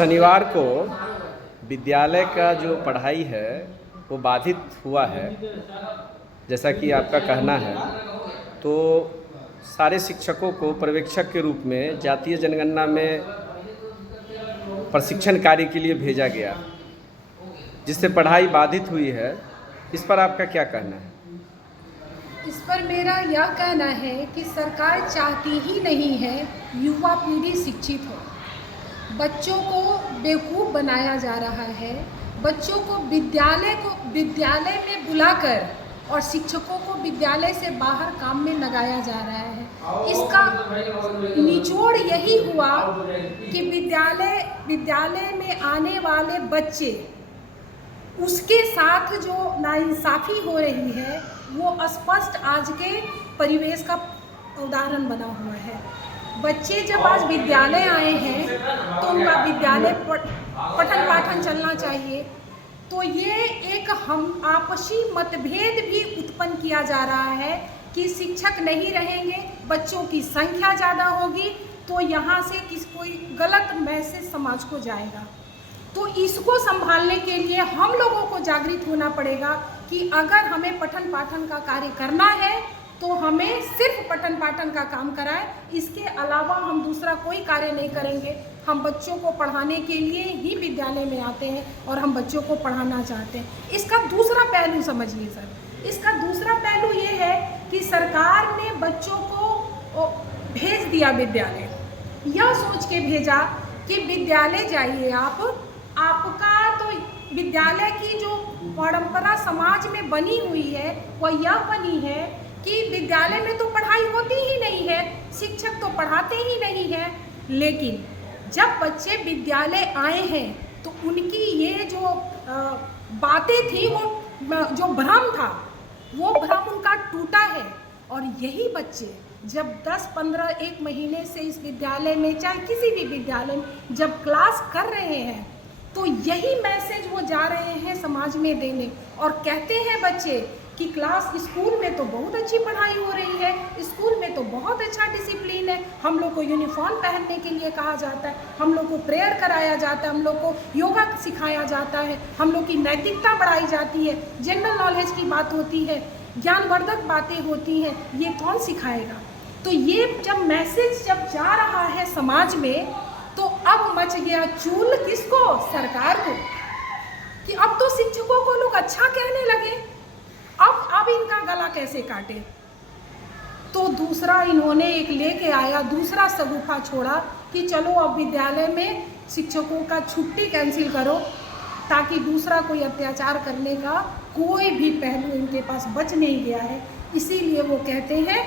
शनिवार को विद्यालय का जो पढ़ाई है वो बाधित हुआ है, जैसा कि आपका कहना है। तो सारे शिक्षकों को पर्यवेक्षक के रूप में जातीय जनगणना में प्रशिक्षण कार्य के लिए भेजा गया, जिससे पढ़ाई बाधित हुई है। इस पर आपका क्या कहना है? इस पर मेरा यह कहना है कि सरकार चाहती ही नहीं है युवा पीढ़ी शिक्षित हो। बच्चों को बेवकूफ़ बनाया जा रहा है। बच्चों को विद्यालय में बुलाकर और शिक्षकों को विद्यालय से बाहर काम में लगाया जा रहा है। इसका निचोड़ यही हुआ कि विद्यालय में आने वाले बच्चे, उसके साथ जो नाइंसाफ़ी हो रही है वो स्पष्ट आज के परिवेश का उदाहरण बना हुआ है। बच्चे जब आज विद्यालय आए हैं तो उनका विद्यालय पठन पाठन चलना चाहिए। तो ये एक हम आपसी मतभेद भी उत्पन्न किया जा रहा है कि शिक्षक नहीं रहेंगे, बच्चों की संख्या ज़्यादा होगी, तो यहाँ से कोई गलत मैसेज समाज को जाएगा। तो इसको संभालने के लिए हम लोगों को जागृत होना पड़ेगा कि अगर हमें पठन पाठन का कार्य करना है तो हमें सिर्फ पठन पाठन का काम कराएं, इसके अलावा हम दूसरा कोई कार्य नहीं करेंगे। हम बच्चों को पढ़ाने के लिए ही विद्यालय में आते हैं और हम बच्चों को पढ़ाना चाहते हैं। इसका दूसरा पहलू समझिए सर। इसका दूसरा पहलू ये है कि सरकार ने बच्चों को भेज दिया विद्यालय, यह सोच के भेजा कि विद्यालय जाइए आपका तो विद्यालय की जो परंपरा समाज में बनी हुई है वह यह बनी है कि विद्यालय में तो पढ़ाई होती ही नहीं है, शिक्षक तो पढ़ाते ही नहीं हैं। लेकिन जब बच्चे विद्यालय आए हैं तो उनकी ये जो बातें थी, वो जो भ्रम था, वो भ्रम उनका टूटा है। और यही बच्चे जब 10-15 एक महीने से इस विद्यालय में, चाहे किसी भी विद्यालय में जब क्लास कर रहे हैं, तो यही मैसेज वो जा रहे हैं समाज में देने। और कहते हैं बच्चे कि स्कूल में तो बहुत अच्छी पढ़ाई हो रही है, स्कूल में तो बहुत अच्छा डिसिप्लिन है, हम लोग को यूनिफॉर्म पहनने के लिए कहा जाता है, हम लोग को प्रेयर कराया जाता है, हम लोग को योगा सिखाया जाता है, हम लोग की नैतिकता बढ़ाई जाती है, जनरल नॉलेज की बात होती है, ज्ञानवर्धक बातें होती हैं। ये कौन सिखाएगा? तो ये जब मैसेज जब जा रहा है समाज में, तो अब मच गया चूल किसको? सरकार को, कि अब तो शिक्षकों को लोग अच्छा कहने लगे, अब इनका गला कैसे काटे। तो दूसरा इन्होंने एक लेके आया, दूसरा सगुफा छोड़ा कि चलो अब विद्यालय में शिक्षकों का छुट्टी कैंसिल करो, ताकि दूसरा कोई अत्याचार करने का कोई भी पहलू इनके पास बच नहीं गया है। इसीलिए वो कहते हैं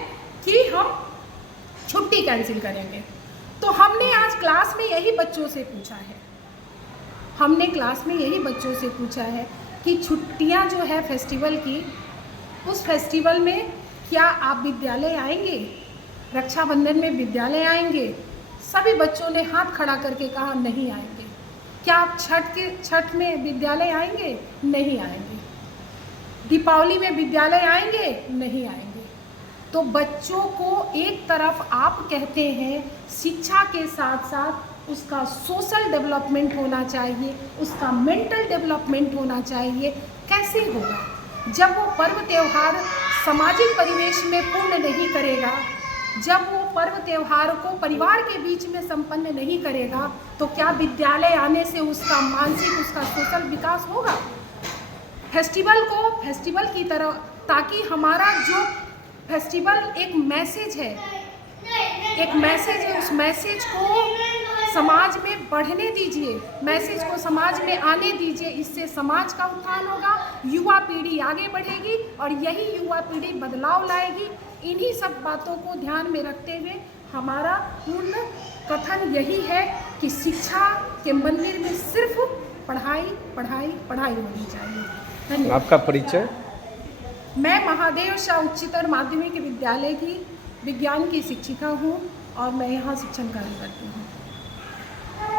कि हम छुट्टी कैंसिल करेंगे। तो हमने आज क्लास में यही बच्चों से पूछा है, कि छुट्टियां जो है फेस्टिवल की, उस फेस्टिवल में क्या आप विद्यालय आएंगे? रक्षाबंधन में विद्यालय आएंगे? सभी बच्चों ने हाथ खड़ा करके कहा नहीं आएंगे। क्या आप छठ में विद्यालय आएंगे? नहीं आएंगे। दीपावली में विद्यालय आएंगे? नहीं आएंगे। तो बच्चों को एक तरफ आप कहते हैं शिक्षा के साथ साथ उसका सोशल डेवलपमेंट होना चाहिए, उसका मेंटल डेवलपमेंट होना चाहिए। कैसे होगा? जब वो पर्व त्यौहार सामाजिक परिवेश में पूर्ण नहीं करेगा, जब वो पर्व त्यौहार को परिवार के बीच में संपन्न नहीं करेगा, तो क्या विद्यालय आने से उसका मानसिक, उसका सोशल विकास होगा? फेस्टिवल को फेस्टिवल की तरह, ताकि हमारा जो फेस्टिवल एक मैसेज है, उस मैसेज को समाज में बढ़ने दीजिए, मैसेज को समाज में आने दीजिए। इससे समाज का उत्थान होगा, युवा पीढ़ी आगे बढ़ेगी और यही युवा पीढ़ी बदलाव लाएगी। इन्हीं सब बातों को ध्यान में रखते हुए हमारा पूर्ण कथन यही है कि शिक्षा के मंदिर में सिर्फ पढ़ाई होनी चाहिए। धन्यवाद। आपका परिचय? मैं महादेव शाह उच्चतर माध्यमिक विद्यालय की विज्ञान की शिक्षिका हूँ और मैं यहाँ शिक्षण कार्य करती हूँ।